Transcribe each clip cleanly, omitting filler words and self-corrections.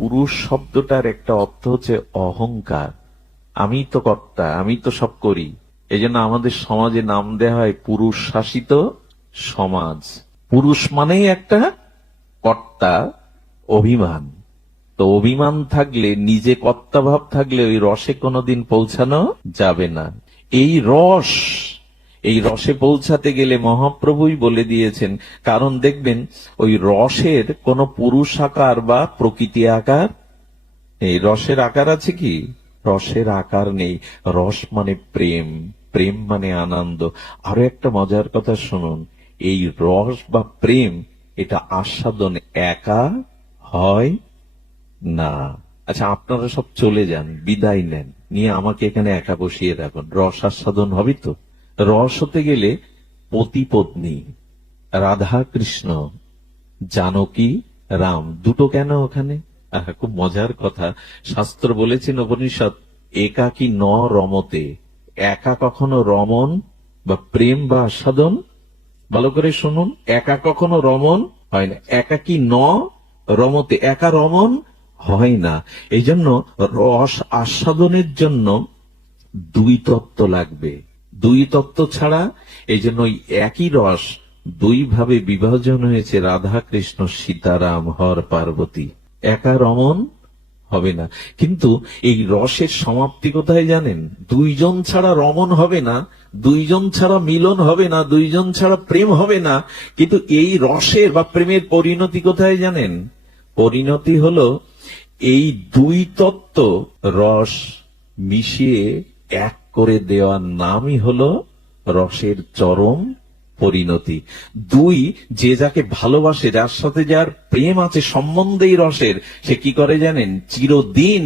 পুরুষ শব্দটার একটা অর্থ হচ্ছে অহংকার। আমি তো কর্তা, আমি তো সব করি। এই জন্য আমাদের সমাজে নাম দেওয়া হয় পুরুষ শাসিত সমাজ। পুরুষ মানেই একটা কর্তা, অভিমান। তো অভিমান থাকলে, নিজে কর্তা ভাব থাকলে ওই রসে কোনোদিন পৌঁছানো যাবে না। এই রস, এই রসে পৌঁছাতে গেলে মহাপ্রভুই বলে দিয়েছেন। কারণ দেখবেন ওই রসের কোনো পুরুষ আকার বা প্রকৃতি আকার, এই রসের আকার আছে কি? রসের আকার নেই। রস মানে প্রেম, প্রেম মানে আনন্দ। আরো একটা মজার কথা শুনুন, এই রস বা প্রেম এটা আস্বাদন একা হয় না। আচ্ছা, আপনারা সব চলে যান, বিদায় নেন, নিয়ে আমাকে এখানে একা বসিয়ে রাখুন, রস আস্বাদন হবে তো? রস হতে গেলে পতি পত্নী, রাধা কৃষ্ণ, জানকী রাম, দুটো কেন ওখানে? খুব মজার কথা, শাস্ত্র বলেছেন, উপনিষদ, একাকী ন রমতে। একা কখনো রমন বা প্রেম বা আস্বাদন, ভালো করে শুনুন, একা কখনো রমন হয় না। একাকী ন রমতে, একা রমন হয় না। এই জন্য রস আস্বাদনের জন্য দুই তত্ত্ব লাগবে। দুই তত্ত্ব ছাড়া, এই জন্য ওই একই রস দুই ভাবে বিভাজন হয়েছে, রাধা কৃষ্ণ, সীতারাম, হর পার্বতী। একা রমন হবে না। কিন্তু এই রসের সমাপ্তি কোথায় জানেন? দুইজন ছাড়া রমন হবে না, দুইজন ছাড়া মিলন হবে না, দুইজন ছাড়া প্রেম হবে না। কিন্তু এই রসের বা প্রেমের পরিণতি কোথায় জানেন? পরিণতি হলো এই দুই তত্ত্ব রস মিশিয়ে এক করে দেওয়ার নামই হলো রসের চরম পরিণতি। দুই, যে যাকে ভালোবাসে, যার সাথে যার প্রেম আছে, সম্বন্ধেই রসের, সে কি করে জানেন? চিরদিন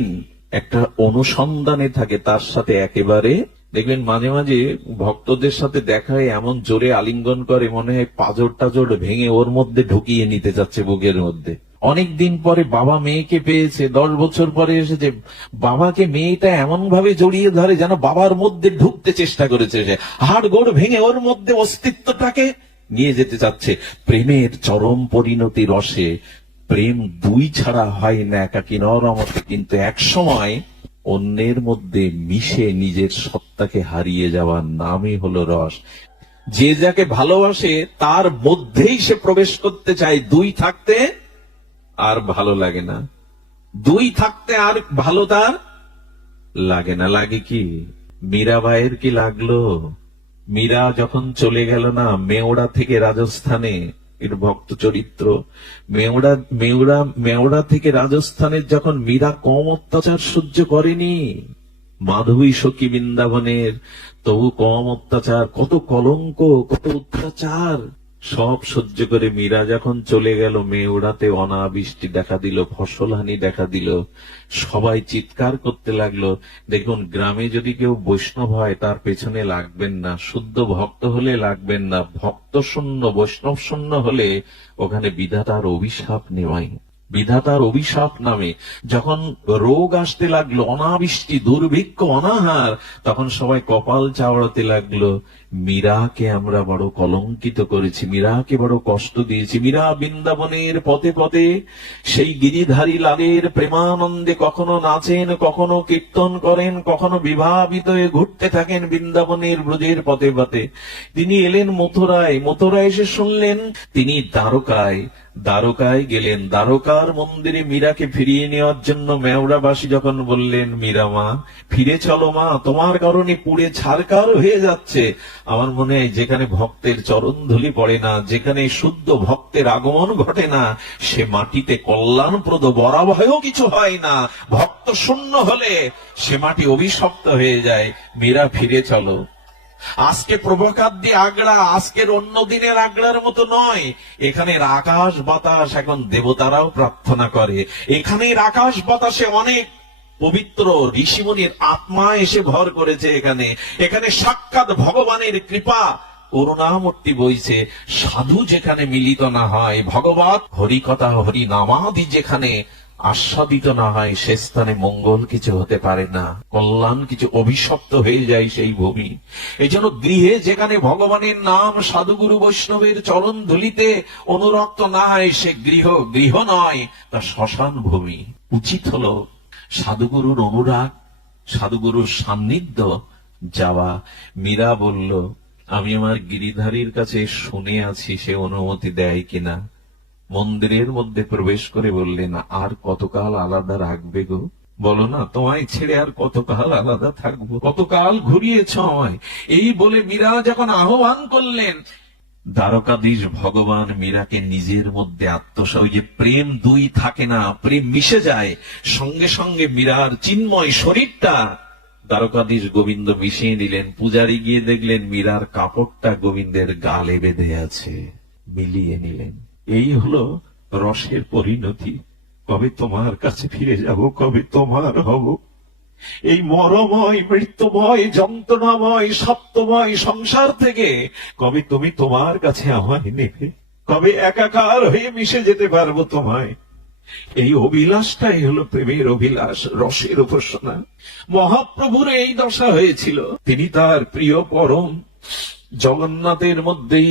একটা অনুসন্ধানে থাকে তার সাথে একেবারে। দেখবেন মাঝে মাঝে ভক্তদের সাথে দেখা হয়, এমন জোরে আলিঙ্গন করে মনে হয় পাঁজর টাজর ভেঙে ওর মধ্যে ঢুকিয়ে নিতে যাচ্ছে বুকের মধ্যে। অনেক দিন পরে বাবা মেয়েকে পেয়েছে, 10 বছর পরে এসেছে, বাবাকে মেয়েটা এমন ভাবে জড়িয়ে ধরে যেন বাবার মধ্যে ঢুকতে চেষ্টা করেছে, সে হাড় গোড় ভেঙে ওর মধ্যে অস্তিত্বটাকে নিয়ে যেতে চাচ্ছে। প্রেমের চরম পরিণতি রসে। প্রেম দুই ছাড়া হয় না, একাকী ন রমতে, কিন্তু এক সময় অন্যের মধ্যে মিশে নিজের সত্তাকে হারিয়ে যাওয়ার নামই হলো রস। যে যাকে ভালোবাসে তার মধ্যেই সে প্রবেশ করতে চায়। দুই থাকতে আর ভালো লাগে না, দুই থাকতে আর ভালো তার লাগে না। লাগে কি? মীরাবাইয়ের কি লাগলো? মীরা যখন চলে গেল না মেওড়া থেকে রাজস্থানে, এর ভক্ত চরিত্র, মেওড়া থেকে রাজস্থানের যখন মীরা কম অত্যাচার সহ্য করেনি, মাধবী সখী বৃন্দাবনের, তবু কম অত্যাচার, কত কলঙ্ক, কত অত্যাচার সব সহ্য করে মীরা যখন চলে গেল, মেওড়াতে অনাবৃষ্টি দেখা দিল, ফসলহানি দেখা দিল, সবাই চিৎকার করতে লাগলো। দেখুন, গ্রামে যদি কেউ বৈষ্ণব হয় তার পেছনে লাগবেন না, শুদ্ধ ভক্ত হলে লাগবেন না। ভক্ত শূন্য, বৈষ্ণব শূন্য হলে ওখানে বিধাতার অভিশাপ নেওয়াই। বিধাতার অভিশাপ নামে যখন রোগ আসতে লাগলো, অনাবৃষ্টি, দুর্ভিক্ষ, অনাহার, তখন সবাই কপাল চাওড়াতে লাগলো, মীরাকে আমরা বড় কলঙ্কিত করেছি, মীরাকে বড় কষ্ট দিয়েছি। মীরা বৃন্দাবনের পথে পথে সেই গিরিধারী লালের প্রেমানন্দে কখনো নাচেন, কখনো কীর্তন করেন, কখনো বিভাবিত হয়ে ঘুরতে থাকেন বৃন্দাবনের ব্রজের পথে পথে। তিনি এলেন মথুরায়, মথুরায় এসে শুনলেন, তিনি দ্বারকায় গেলেন। দ্বারকার মন্দিরে মীরাকে ফিরিয়ে নেওয়ার জন্য মেওড়াবাসী যখন বললেন, মীরা মা ফিরে চলো মা, তোমার কারণে পুড়ে ছারকার হয়ে যাচ্ছে। আমার মনে হয় যেখানে ভক্তের চরণ ধুলি পড়ে না, যেখানে শুদ্ধ ভক্তের আগমন ঘটে না, সে মাটিতে কল্যাণপ্রদ বরাভয়ও কিছু হয় না। ভক্ত শূন্য হলে সে মাটি অভিশপ্ত হয়ে যায়। মীরা ফিরে চলো। আজকে প্রভাকাদ্দি আগড়া আজকের অন্য দিনের আগড়ার মতো নয়। এখানের আকাশ বাতাস এখন দেবতারাও প্রার্থনা করে। এখানের আকাশ বাতাসে অনেক পবিত্র ঋষিমুনির আত্মা এসে ভর করেছে। এখানে সাক্ষাৎ ভগবানের কৃপা করুণামূর্তি বইছে। সাধু যেখানে মিলিত না হয়, ভগবত হরিকথা হরি নামাদি যেখানে আস্বাদিত না হয়, সে স্থানে মঙ্গল কিছু হতে পারে না, কল্যাণ কিছু অভিশপ্ত হয়ে যায় সেই ভূমি। এই জন্য গৃহে যেখানে ভগবানের নাম, সাধুগুরু বৈষ্ণবের চরণ ধুলিতে অনুরক্ত না হয়, সে গৃহ নয়, তা শ্মশান ভূমি। উচিত হলো সাধুগুরুর অনুরাগ, সাধুগুরুর সান্নিধ্য যাওয়া। মীরা বলল, আমি আমার গিরিধারীর কাছে শুনে আছি সে অনুমতি দেয় কিনা। মন্দিরের মধ্যে প্রবেশ করে বললেন, আর কতকাল আলাদা রাখবে গো? বলো না, তোমায় ছেড়ে আর কতকাল আলাদা থাকবো? কতকাল ঘুরিয়েছ আমায়। এই বলে মীরা যখন আহ্বান করলেন, দ্বারকাধীশ ভগবান মীরাকে নিজের মধ্যে ওই যে প্রেম দুই থাকে না, প্রেম মিশে যায়, সঙ্গে সঙ্গে মীরার চিন্ময় শরীরটা দ্বারকাধীশ গোবিন্দ মিশিয়ে দিলেন। পূজারী গিয়ে দেখলেন মীরার কাপড়টা গোবিন্দের গালে বেঁধে আছে, মিলিয়ে নিলেন। এই হলো রসের পরিণতি। কবে তোমার কাছে ফিরে যাব, কবে তোমার হব। এই মরময়, মৃত্যুময়, যন্ত্রণাময়, সত্যময় সংসার থেকে কবে তুমি তোমার কাছে আমায় নেবে, কবে একাকার হয়ে মিশে যেতে পারবো তোমায়। এই অভিলাষটাই হলো প্রেমের অভিলাষ, রসের উপাসনা। মহাপ্রভুর এই দশা হয়েছিল। তিনি তার প্রিয় পরম জগন্নাথের মধ্যেই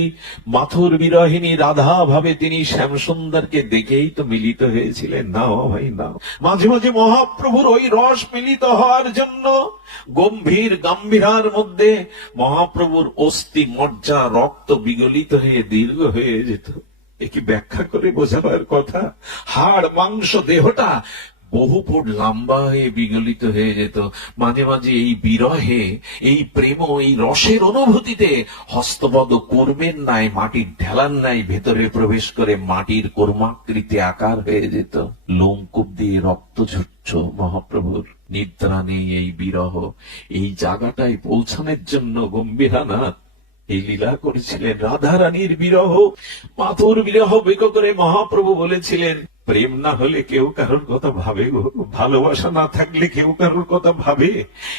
মাথুর বিরহিনী রাধা ভাবে তিনি শ্যামসুন্দরকে দেখেই তো মিলিত হয়েছিলেন। নাও ভাই নাও। মাঝে মাঝে মহাপ্রভুর ওই রস মিলিত হওয়ার জন্য গম্ভীর গাম্ভীরার মধ্যে মহাপ্রভুর অস্থি মজ্জা রক্ত বিগলিত হয়ে দীর্ঘ হয়ে যেত। একে ব্যাখ্যা করে বোঝাবার কথা। হাড় মাংস দেহটা বহু ফুট লম্বা হয়ে বিগলিত হয়ে যেত। মাঝে মাঝে এই বিরহে, এই প্রেম, এই রসের অনুভূতিতে হস্তপদ কর্মের নাই, মাটির ঢেলার নাই ভেতরে প্রবেশ করে মাটির কর্মাকৃতি আকার হয়ে যেত। লোমকূপ দিয়ে রক্ত ঝরছ মহাপ্রভুর। নিদ্রা নেই এই বিরহ। এই জায়গাটায় পৌঁছানোর জন্য গম্ভীরানাথ এই লীলা করেছিলেন। রাধারানীর বিরহ, মাথুর বিরহ বেগ করে মহাপ্রভু বলেছিলেন, প্রেম না হলে কেউ কারোর কথা ভাবে গো, ভালোবাসা না থাকলে কেউ কারোর কথা ভাবে।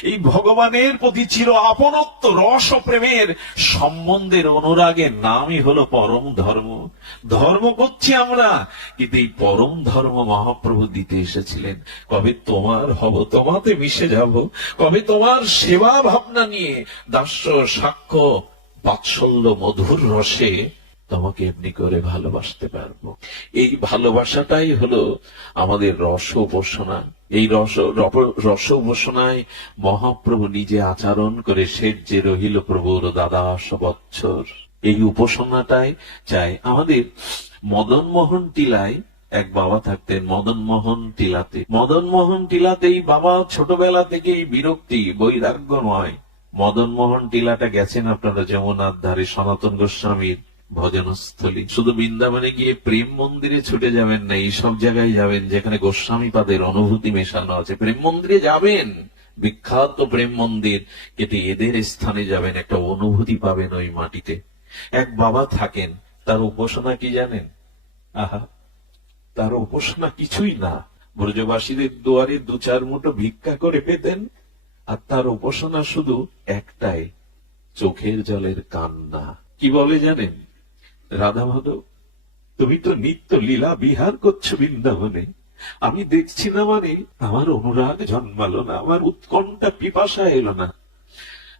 এই ভগবানের প্রতি চির আপনত্ব, রস ও প্রেমের সম্বন্ধের অনুরাগের নামই হলো পরম ধর্ম। ধর্ম করছি আমরা, কিন্তু এই পরম ধর্ম মহাপ্রভু দিতে এসেছিলেন। কবে তোমার হব, তোমাতে মিশে যাব, কবে তোমার সেবা ভাবনা নিয়ে দাস্য সাক্ষ্য বাৎসল্য মধুর রসে তোমাকে এমনি করে ভালোবাসতে পারবো। এই ভালোবাসাটাই হলো আমাদের রস উপাসনা। এই রস উপাসনায় মহাপ্রভু নিজে আচরণ করে শেঠ যে রহিল প্রভুর দ্বাদশ বৎসর, এই উপাসনাটাই চাই আমাদের। মদন মোহন টিলায় এক বাবা থাকতেন, মদন মোহন টিলাতে। মদন মোহন টিলাতেই বাবা ছোটবেলা থেকেই বিরক্তি, বৈরাগ্য নয়। মদন মোহন টিলাটা গেছেন আপনারা যমুনার ধারে, সনাতন গোস্বামীর ভজনস্থলী। শুধু বৃন্দাবনে গিয়ে প্রেম মন্দিরে ছুটে যাবেন না, এইসব জায়গায় যাবেন যেখানে গোস্বামী পাদের অনুভূতি মেশানো আছে। প্রেম মন্দিরে যাবেন, বিখ্যাত প্রেম মন্দির, কিন্তু এদের স্থানে যাবেন, একটা অনুভূতি পাবেন ওই মাটিতে। এক বাবা থাকেন, তার উপাসনা কি জানেন? আহা, তার উপাসনা কিছুই না। ব্রজবাসীদের দুয়ারে দু চার মুঠো ভিক্ষা করে পেতেন, আর তার উপাসনা শুধু একটাই, চোখের জলের কান্না। কি বলে জানেন? রাধা মাধব, তুমি তো নিত্য লীলা বিহার করছো বৃন্দাবনে, আমি দেখছি না, মানে আমার অনুরাগ জন্মালো না, আমার উৎকণ্ঠা পিপাসা এলো না।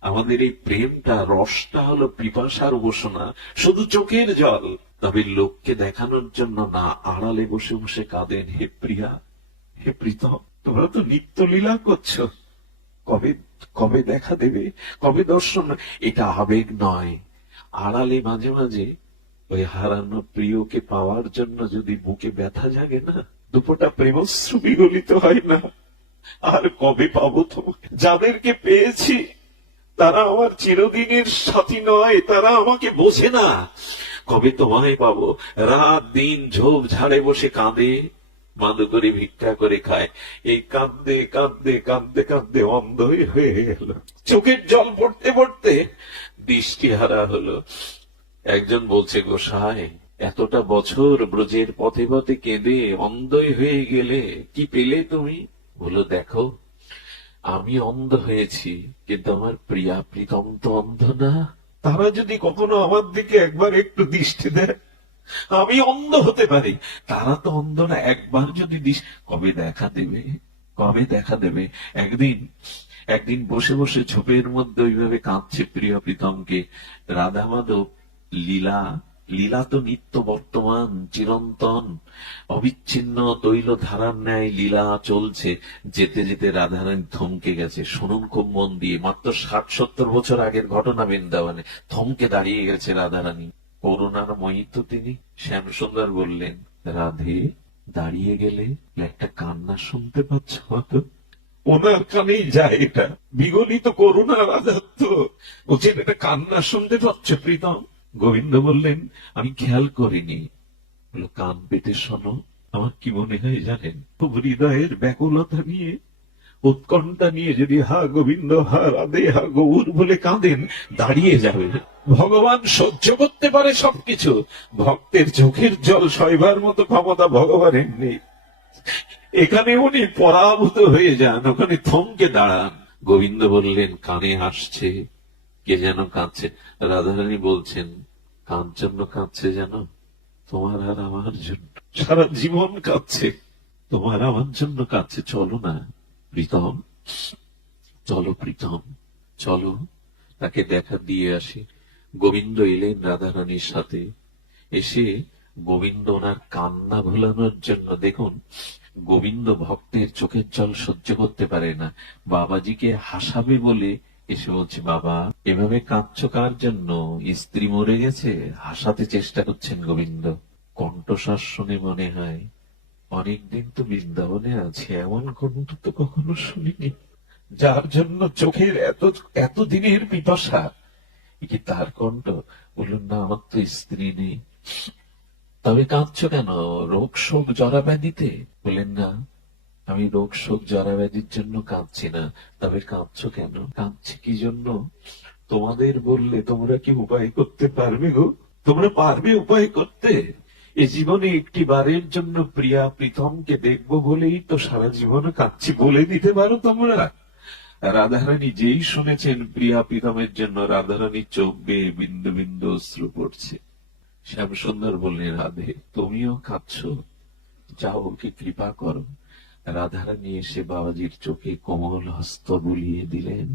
আমাদের এই প্রেমটা, রসটা হলো পিপাসার উপাসনা, শুধু চোখের জল। তবে লোককে দেখানোর জন্য না, আড়ালে বসে বসে কাঁদেন, হে প্রিয়া, হে প্রীতম, তোমরা তো নিত্য লীলা করছো, কবে কবে দেখা দেবে, কবে দর্শন? এটা আবেগ নয়। আড়ালে মাঝে মাঝে ওই হারানো প্রিয়কে পাওয়ার জন্য যদি বুকে ব্যথা জাগে না, দুপোটা প্রেমশ্রু বিগলিত হয় না, আর কবে পাবো তোমাকে? যাদেরকে পেয়েছি তারা আমার চিরদিনের সাথী নয়, তারা আমাকে বোঝে না। কবে তোমায় পাবো? রাত দিন ঝোপ ঝাড়ে বসে কাঁদে, মাদু করে ভিক্ষা করে খায়। এই কাঁদতে কাঁদতে কাঁদতে কাঁদতে অন্ধই হয়ে গেল, চোখের জল পড়তে পড়তে দৃষ্টিহারা হলো। একজন বলছে, গোসাই, এতটা বছর ব্রজের পথে পথে কেঁদে অন্ধই হয়ে গেলে, কি পেলে তুমি? বলো, দেখো, আমি অন্ধ হয়েছি, কিন্তু আমার প্রিয়া প্রীতম তো অন্ধ না। তারা যদি কখনো আমার দিকে একবার একটু দৃষ্টি দেয়, আমি অন্ধ হতে পারি, তারা তো অন্ধ না। একবার যদি কবে দেখা দেবে, কবে দেখা দেবে? একদিন বসে বসে ঝোপের মধ্যে ওইভাবে কাঁদছে প্রিয় প্রীতমকে। রাধা মাধব লীলা লীলা তো নিত্য বর্তমান, চিরন্তন, অবিচ্ছিন্ন তৈল ধারার ন্যায় লীলা চলছে। যেতে যেতে রাধারানী থমকে গেছে। শুনুন খুব মন দিয়ে, মাত্র 60-70 বছর আগের ঘটনা বৃন্দাবনে। থমকে দাঁড়িয়ে গেছে রাধারানী। করুণার মোহিত তিনি। শ্যামসুন্দর বললেন, রাধে, দাঁড়িয়ে গেলে একটা কান্না শুনতে পাচ্ছ? তো ওনার কানেই যায় এটা, বিগলিত করুণা রাধাত্ম। বলছেন এটা কান্না শুনতে পাচ্ছ প্রীতম? গোবিন্দ বললেন, আমি খেয়াল করিনি। বলল, কান পেতে শোনো। আমার কি মনে হয় জানেন, খুব হৃদয়ের ব্যাকুলতা নিয়ে, উৎকণ্ঠা নিয়ে যদি হা গোবিন্দ, হা রাধে, হা গৌর বলে কাঁদেন, দাঁড়িয়ে যাবে। ভগবান সহ্য করতে পারে সবকিছু, ভক্তের চোখের জল সইবার মতো ক্ষমতা ভগবানের নেই। এখানে উনি পরাভূত হয়ে যান, ওখানে থমকে দাঁড়ান। গোবিন্দ বললেন, কানে আসছে, কে যেন কাঁদছে। রাধারানী বলছেন, কার জন্য কাঁদছে জানো? তোমার আর আমার জন্য। সারা জীবন কাঁদছে, তোমার আমার জন্য কাঁদছে। চলো না প্রীতম, চলো প্রীতম, চলো তাকে দেখা দিয়ে আসি। গোবিন্দ এলেন রাধারানীর সাথে। এসে গোবিন্দ ওনার কান্না ভোলানোর জন্য, দেখুন গোবিন্দ ভক্তের চোখের জল সহ্য করতে পারে না, বাবাজিকে হাসাবে বলে এসে বলছে, বাবা এভাবে কাঁদছো কার জন্য? স্ত্রী মরে গেছে? হাসাতে চেষ্টা করছেন গোবিন্দ। কণ্ঠস্বর শুনে মনে হয় অনেকদিন তো বৃন্দাবনে আছে, এমন কণ্ঠ তো কখনো শুনিনি। যার জন্য চোখের এত দিনের পিপাসা, কি তার কণ্ঠ? বললেন, না আমার তো স্ত্রী নেই। তবে কাঁদছো কেন? রোগ শোক জরা ব্যাধিতে? বললেন, না আমি রোগ শোক জরা ব্যাধির জন্য কাঁদছি না। তবে কাঁদছো কেন? কাঁদছি কি জন্য? তোমাদের বললে তোমরা কি উপায় করতে পারবে গো? তোমরা পারবে উপায় করতে? এ জীবনে একটি বারের জন্য প্রিয়া প্রীতমকে দেখবো বলেই তো সারা জীবন কাঁদছি, বলে দিতে পারো তোমরা? রাধারানী যেই শুনেছেন প্রিয়া প্রীতমের জন্য, রাধারানীর চোখ বেয়ে বিন্দু বিন্দু অশ্রু পড়ছে। শ্যামসুন্দর বললেন, রাধে তুমিও কাঁদছো, যাও ওকে কৃপা করো। রাধারানী এসে বাবাজির চোখে কোমল হস্ত বুলিয়ে দিলেন।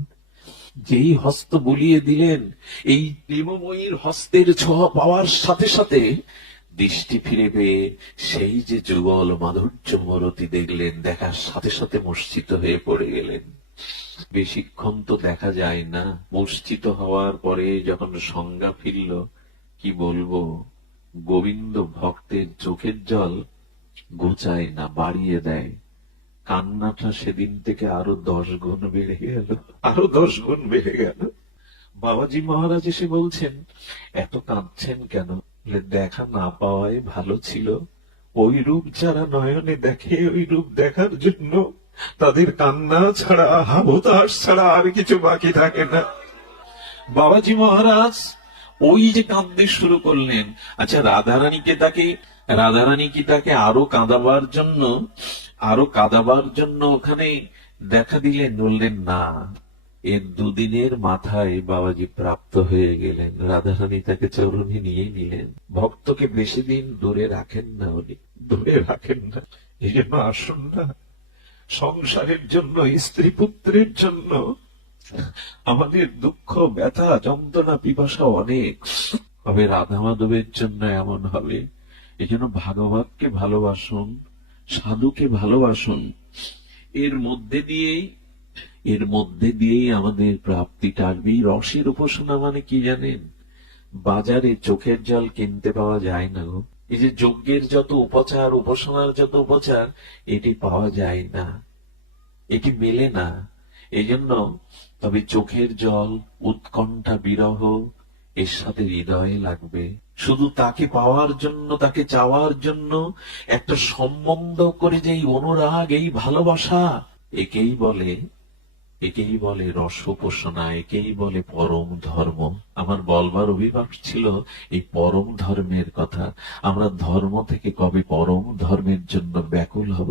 যেই হস্ত বুলিয়ে দিলেন, এই প্রেমময়ীর হস্তের ছোঁয়া পাওয়ার সাথে সাথে দৃষ্টি ফিরে পেয়ে সেই যে যুগল মাধুর্য মূরতি দেখলেন, দেখার সাথে সাথে মূর্ছিত হয়ে পড়ে গেলেন। বেশিক্ষণ তো দেখা যায় না। মূর্ছিত হওয়ার পরে যখন সংজ্ঞা ফিরল, কি বলবো, গোবিন্দ ভক্তের চোখের জল ঘুচায় না, বাড়িয়ে দেয়। কান্নাটা সেদিন থেকে আরো 10 গুণ বেড়ে গেল, আরো 10 গুণ বেড়ে গেল। বাবাজি মহারাজ এসে বলছেন, এত কাঁদছেন কেন? দেখা না পাওয়াই ভালো ছিল। ওই রূপ যারা নয়নে দেখে, ওই রূপ দেখার জন্য তাদের কান্না ছাড়া, হাবতাস ছাড়া আর কিছু বাকি থাকে না। বাবাজি মহারাজ ওই যে কাঁদতে শুরু করলেন। আচ্ছা, রাধারানী কি তাকে আরো কাঁদাবার জন্য ওখানে দেখা দিলেন? বললেন না। এর দুদিনের মাথায় বাবাজি প্রাপ্ত হয়ে গেলেন। রাধারানী তাকে চরণে নিয়ে নিলেন। ভক্তকে বেশি দিন দূরে রাখেন না, উনি দূরে রাখেন না। এই জন্য আসুন না, সংসারের জন্য, স্ত্রী পুত্রের জন্য আমাদের দুঃখ ব্যথা যন্ত্রণা পিপাসা অনেক হবে, রাধা মাধবের জন্য এমন হবে। এই জন্য ভাগবতকে ভালোবাসুন, সাধুকে ভালোবাসুন। এর মধ্যে দিয়েই আমাদের প্রাপ্তিটা আসবে। রসের উপাসনা মানে কি জানেন? বাজারে চোখের জল কিনতে পাওয়া যায় না গো। এই যে যজ্ঞের যত উপচার, উপাসনার যত উপচার, এটি পাওয়া যায় না, এটি মেলে না। এই জন্য তবে চোখের জল, উৎকণ্ঠা, বিরহ এর সাথে হৃদয়ে লাগবে। শুধু তাকে পাওয়ার জন্য, তাকে চাওয়ার জন্য একটা সম্বন্ধ করে যে এই অনুরাগ, এই ভালোবাসা, একেই বলে রসোপাসনা, একেই বলে পরম ধর্ম। আমার বলবার অভিভাব ছিল এই পরম ধর্মের কথা। আমরা ধর্ম থেকে কবে পরম ধর্মের জন্য ব্যাকুল হব?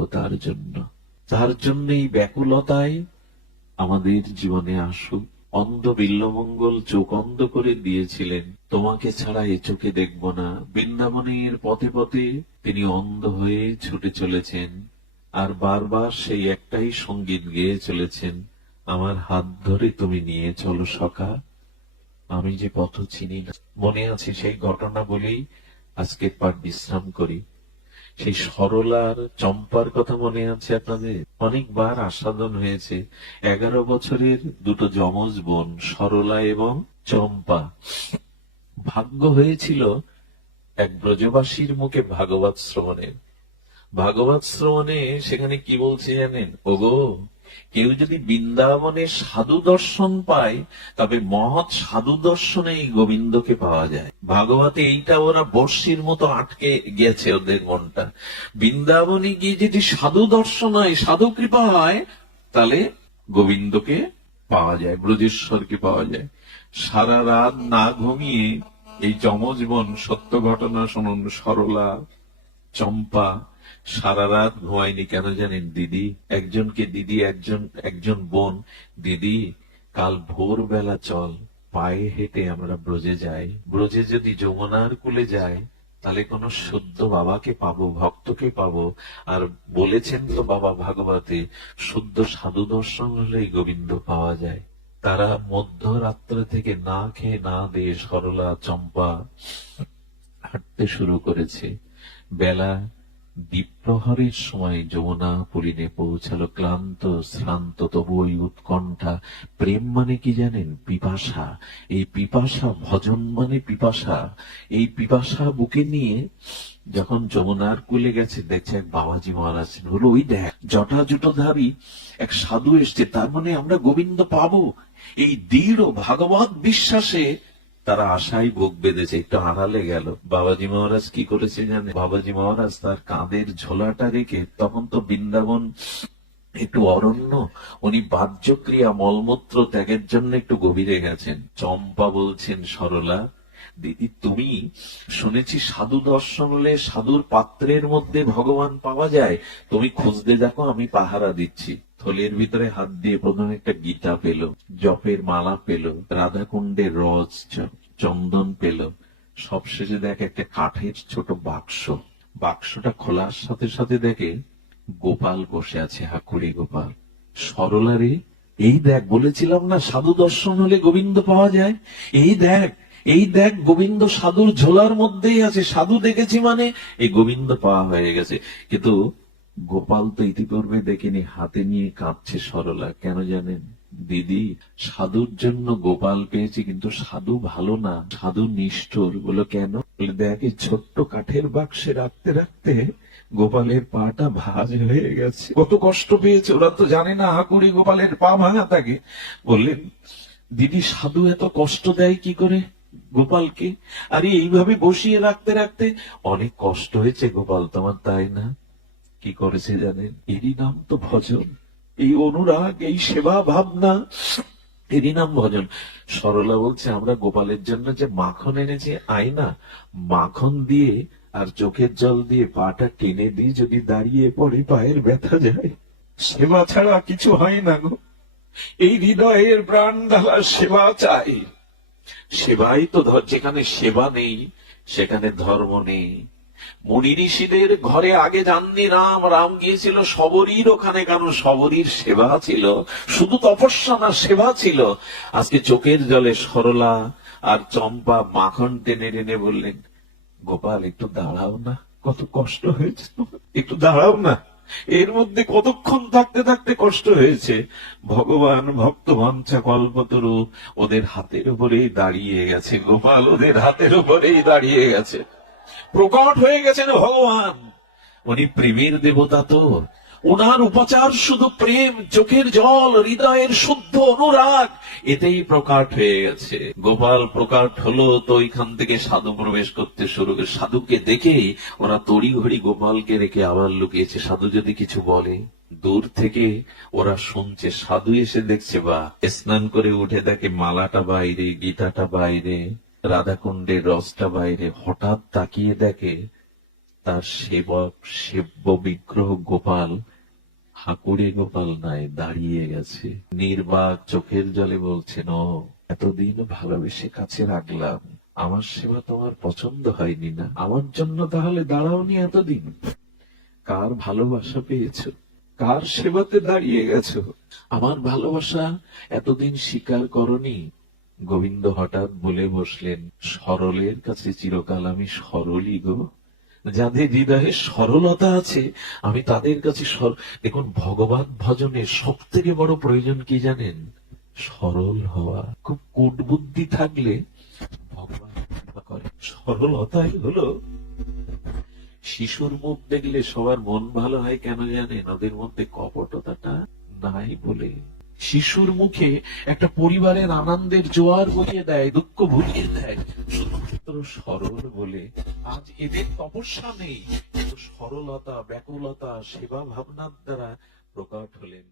তার জন্য এই ব্যাকুলতায় আমাদের জীবনে আসুক। অন্ধ বিল্বমঙ্গল চোখ অন্ধ করে দিয়েছিলেন, তোমাকে ছাড়া এ চোখে দেখব না। বৃন্দাবনের পথে পথে তিনি অন্ধ হয়ে ছুটে চলেছেন, আর বারবার সেই একটাই সঙ্গীত গেয়ে চলেছেন, আমার হাত ধরে তুমি নিয়ে চলো সখা, আমি যে পথ চিনি না। মনে আছে সেই ঘটনা বলেই আজকের পাঠ বিশ্রাম করি। সেই সরলার চম্পার কথা মনে আছে আপনাদের? অনেকবার আস্বাদন হয়েছে। 11 বছরের দুটো যমজ বোন সরলা এবং চম্পা। ভাগ্য হয়েছিল এক ব্রজবাসীর মুখে ভাগবত শ্রবণের। ভাগবত শ্রবণে সেখানে কি বলছে জানেন? ওগো, কেউ যদি বৃন্দাবনে সাধু দর্শন পায় তবে মহৎ সাধু দর্শনে এই গোবিন্দকে পাওয়া যায়। ভাগবতে এইটা ওরা বর্ষির মতো আটকে গেছে ওদের মনটা। বৃন্দাবনে গিয়ে যদি সাধু দর্শন হয়, সাধু কৃপা হয়, তাহলে গোবিন্দকে পাওয়া যায়, ব্রজেশ্বরকে পাওয়া যায়। সারা রাত না ঘুমিয়ে এই যমজ বোন, সত্য ঘটনা শুনুন, সরলা চম্পা সারা রাত ঘুমায়নি। কেন জানেন? দিদি একজনকে, দিদি একজন বোন, দিদি কাল ভোরবেলা চল, পায়ে হেঁটে আমরা ব্রজে যাই। ব্রজে যদি যমুনার কূলে যাই তাহলে কোন শুদ্ধ বাবাকে পাবো, ভক্তকে পাবো। আর বলেছেন তো বাবা ভাগবতে, শুদ্ধ সাধু দর্শন হলেই গোবিন্দ পাওয়া যায়। তারা মধ্যরাত্র থেকে না খেয়ে না দিয়ে সরলা চম্পা হাঁটতে শুরু করেছে। বেলা দ্বীপ্রহরের সময় যমুনা পুলিনে পৌঁছালো, ক্লান্ত শ্রান্ত তবু ওই উৎকণ্ঠা। প্রেম মানে কি জানেন? পিপাসা। এই পিপাসা, ভজন মানে পিপাসা। এই পিপাসা বুকে নিয়ে যখন যমুনার কূলে গেছে, দেখছে এক বাবাজি মহারাজ। হলো ওই দেখ, জটাজুটোধারী এক সাধু এসছে, তার মানে আমরা গোবিন্দ পাবো। এই দৃঢ় ভাগবত বিশ্বাসে তারা আশায় বুক বেঁধেছে। একটু আড়ালে গেল। বাবাজি মহারাজ কি করেছে জানে? বাবাজি মহারাজ তার কাঁধের ঝোলাটা রেখে, তখন তো বৃন্দাবন একটু অরণ্য, উনি বাহ্যক্রিয়া মলমূত্র ত্যাগের জন্য একটু গভীরে গেছেন। চম্পা বলছেন, সরলা দিদি, তুমি শুনেছি সাধু দর্শন হলে সাধুর পাত্রের মধ্যে ভগবান পাওয়া যায়, তুমি খুঁজতে দেখো, আমি পাহারা দিচ্ছি। থলের ভিতরে হাত দিয়ে প্রথমে একটা গীতা পেল, জপের মালা পেল, রাধাকুণ্ডের রজ চন্দন পেল, সবশেষে দেখে একটা কাঠের ছোট বাক্স। বাক্সটা খোলার সাথে সাথে দেখে গোপাল বসে আছে, হাকুড়ি গোপাল। সরলা রে, এই দেখ, বলেছিলাম না সাধু দর্শন হলে গোবিন্দ পাওয়া যায়? এই দেখ, এই দেখ, গোবিন্দ সাধুর ঝোলার মধ্যেই আছে। সাধু দেখেছি মানে এই গোবিন্দ পাওয়া হয়ে গেছে। কিন্তু গোপাল তো ইতিপূর্বে দেখিনি। হাতে নিয়ে কাঁদছে সরলা। কেন জানেন? দিদি, সাধুর জন্য গোপাল পেয়েছি, কিন্তু সাধু ভালো না, সাধু নিষ্ঠুর। বলো কেন? বলে দেখ, এই ছোট্ট কাঠের বাক্সে রাখতে রাখতে গোপালের পাটা ভাঁজ হয়ে গেছে। কত কষ্ট পেয়েছে, ওরা তো জানে না হাকুড়ি গোপালের পা ভাঙা থাকে। বললেন, দিদি, সাধু এত কষ্ট দেয় কি করে গোপালকে? আরে এইভাবে বসিয়ে রাখতে রাখতে অনেক কষ্ট হয়েছে গোপাল তোমার, তাই না? কি করেছে জানেন? এরই নাম তো ভজন, এই অনুরাগ, এই সেবা ভাবনা, এরই নাম ভজন। সরলা বলছে, আমরা গোপালের জন্য যে মাখন এনেছি, আয়না মাখন দিয়ে আর চোখের জল দিয়ে পাটা টেনে দিই, যদি দাঁড়িয়ে পড়ে পায়ের ব্যথা যায়। সেবা ছাড়া কিছু হয় না গো। এই হৃদয়ের প্রাণ ঢালা সেবা চাই। সেবাই তো যেখানে সেবা নেই সেখানে ধর্ম নেই। মুনি ঋষিদের ঘরে আগে যাননি রাম, রাম গিয়েছিল শবরীর ওখানে। কেন? শবরীর সেবা ছিল, শুধু তপস্যা না, সেবা ছিল। আজকে চোখের জলে সরলা আর চম্পা মাখন টেনে টেনে বললেন, গোপাল একটু দাঁড়াও না, কত কষ্ট হয়েছে, একটু দাঁড়াও না। এর মধ্যে কতক্ষণ থাকতে থাকতে কষ্ট হয়েছে। ভগবান ভক্ত বাঞ্ছা কল্পতরু ওদের হাতের উপরেই দাঁড়িয়ে গেছে। গোপাল ওদের হাতের উপরেই দাঁড়িয়ে গেছে, প্রকট হয়ে গেছেন ভগবান। উনি প্রেমের দেবতা তো, ওনার উপচার শুধু প্রেম, চোখের জল, হৃদয়ের শুদ্ধ অনুরাগ, এতেই প্রকাট হয়ে গেছে। গোপাল প্রকাট হলো তো ওইখান থেকে সাধু প্রবেশ করতে শুরু করে। সাধুকে দেখেই ওরা তড়িঘড়ি গোপালকে রেখে আবার লুকিয়েছে, সাধু যদি কিছু বলে। দূর থেকে ওরা শুনছে, সাধু এসে দেখছে, বা স্নান করে উঠে দেখে মালাটা বাইরে, গীতাটা বাইরে, রাধাকুণ্ডের রসটা বাইরে। হঠাৎ তাকিয়ে দেখে তার সেবক, সেব্য বিগ্রহ গোপাল, হাকুড়ে গোপাল নাই, দাঁড়িয়ে গেছে নির্বাক, চোখের জলে বলছেন, ও এতদিন ভালোবেসে কাছে রাখলাম, আমার সেবা তোমার পছন্দ হয়নি না? আমার জন্য তাহলে দাঁড়াওনি এতদিন? কার ভালোবাসা পেয়েছো? কার সেবাতে দাঁড়িয়ে গেছো? আমার ভালোবাসা এতদিন স্বীকার করনি? গোবিন্দ হঠাৎ বলে বসলেন, সরলের কাছে চিরকাল আমি সরলই গো। যাদের হৃদয়ে সরলতা আছে আমি তাদের কাছে দেখুন, ভগবান ভজনের সব থেকে বড় প্রয়োজন কি জানেন? সরল হওয়া। খুব কূটবুদ্ধি থাকলে ভগবান কৃপা করে। সরলতাই হলো, শিশুর মুখ দেখলে সবার মন ভালো হয় কেন জানেন? ওদের মধ্যে কপটতাটা নাই বলে। শিশুর মুখে একটা পরিবারের আনন্দের জোয়ার বইয়ে দেয়, দুঃখ ভুলিয়ে দেয়, শুধুমাত্র সরল বলে। আজ এদের তপস্যা নেই, কিন্তু সরলতা, ব্যাকুলতা, সেবা ভাবনার দ্বারা প্রকট হলেন।